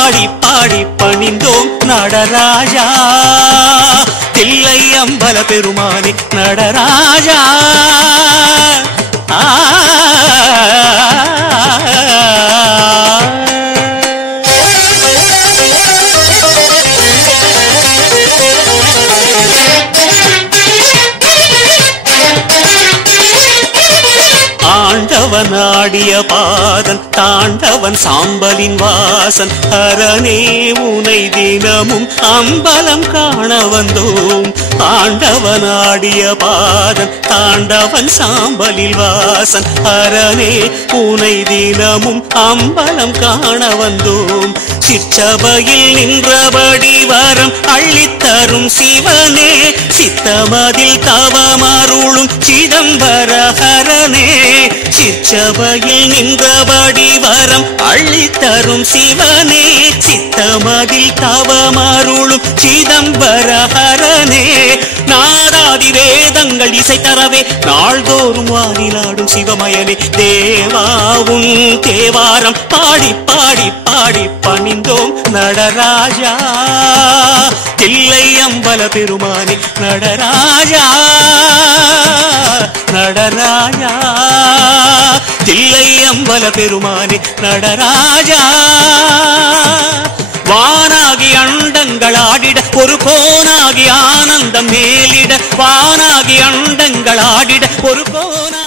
பாடி பாடி பணிந்தோம் நடராஜா தில்லை அம்பல பெருமானே நடராஜா ஆண்டவன் ஆடிய பாதன் தாண்டவன் சாம்பலின் வாசன் ஹரனே உனை தினமும் அம்பலம் காண வந்தோம் ஆண்டவன் ஆடிய பாதன் தாண்டவன் சாம்பலில் வாசன் ஹரனே உனை தினமும் அம்பலம் காண வந்தோம் சிற்றபையில் நின்றபடி வரம் அள்ளித்தரும் சிவனே சித்தமதில் தவமருளும் சிதம்பர ஹரனே சிற்றபையில் நின்றபடி வரம் அள்ளித்தரும் சிவனே சித்தமதில் தவமருளும் சிதம்பர ஹரனே நாதாதி வேதங்கள் இசை தரவே நாள்தோறும் வானிலாடும் சிவமயனே தேவாவும் தேவாரம் பாடி பாடி பாடி பணிந்தோம் நடராஜா தில்லை அம்பல பெருமானே நடராஜா நடராஜா தில்லை அம்பல பெருமானே நடராஜா வானாகி அண்டங்கள் ஆடிட ஒரு கோனாகி ஆனந்தம் மேலிட வானாகி அண்டங்கள் ஆடிட ஒரு கோனா